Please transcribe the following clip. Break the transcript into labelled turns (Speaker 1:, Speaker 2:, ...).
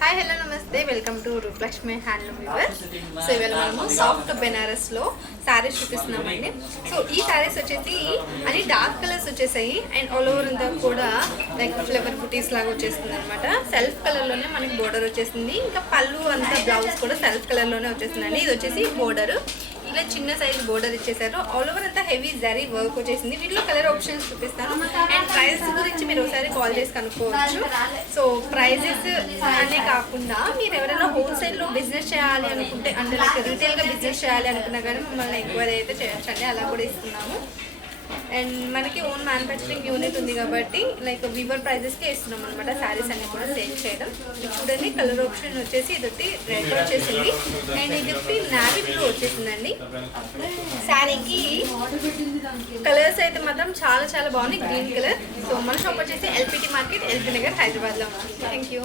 Speaker 1: Hi hello నమస్తే. Welcome to Rupalakshmi handloom weaver so ఇవాళ మనము సాఫ్ట్ బెనారస్లో శారీస్ చూపిస్తున్నామండి. సో ఈ శారీస్ వచ్చేసి అన్ని డార్క్ కలర్స్ వచ్చేసాయి. అండ్ ఆల్ ఓవర్ అంతా కూడా లైక్ ఫ్లవర్ బుటీస్ లాగా వచ్చేస్తుంది అనమాట సెల్ఫ్ కలర్లోనే మనకి బోర్డర్ వచ్చేసింది. ఇంకా పళ్ళు అంతా బ్లౌజ్ కూడా సెల్ఫ్ కలర్లోనే వచ్చేసిందండి ఇది వచ్చేసి బోర్డర్ ఇలా చిన్న సైజ్ బోర్డర్ ఇచ్చేసారు. ఆల్ ఓవర్ అంతా హెవీ జరీ వర్క్ వచ్చేసింది. వీటిలో కలర్ ఆప్షన్స్ చూపిస్తాను. అండ్ ప్రైస్ గురించి మీరు ఒకసారి కాల్ చేసి కనుక్కోవచ్చు. సో ప్రైజెస్ అనే కాకుండా మీరు ఎవరైనా హోల్సేల్లో బిజినెస్ చేయాలి అనుకుంటే అంటే లైక్ రీటైల్గా బిజినెస్ చేయాలి అనుకున్నా కానీ మమ్మల్ని ఎంక్వైరీ అయితే చేయొచ్చండి. అలా కూడా ఇస్తున్నాము. అండ్ మనకి ఓన్ మ్యానుఫ్యాక్చరింగ్ యూనిట్ ఉంది కాబట్టి లైక్ వివర్ ప్రైజెస్కే ఇస్తున్నాం అనమాట శారీస్ అన్ని కూడా సేల్ చేయడం. చూడండి కలర్ ఆప్షన్ వచ్చేసి ఇది ఒకటి రెడ్ వచ్చేసింది. అండ్ ఇది ఒకటి నావీ బ్లూ వచ్చేసిందండి. శారీకి కలర్స్ అయితే మాత్రం చాలా చాలా బాగున్నాయి. గ్రీన్ కలర్ సో మన షాప్ వచ్చేసి L P T market L P Nagar హైదరాబాద్లో ఉంది థ్యాంక్ యూ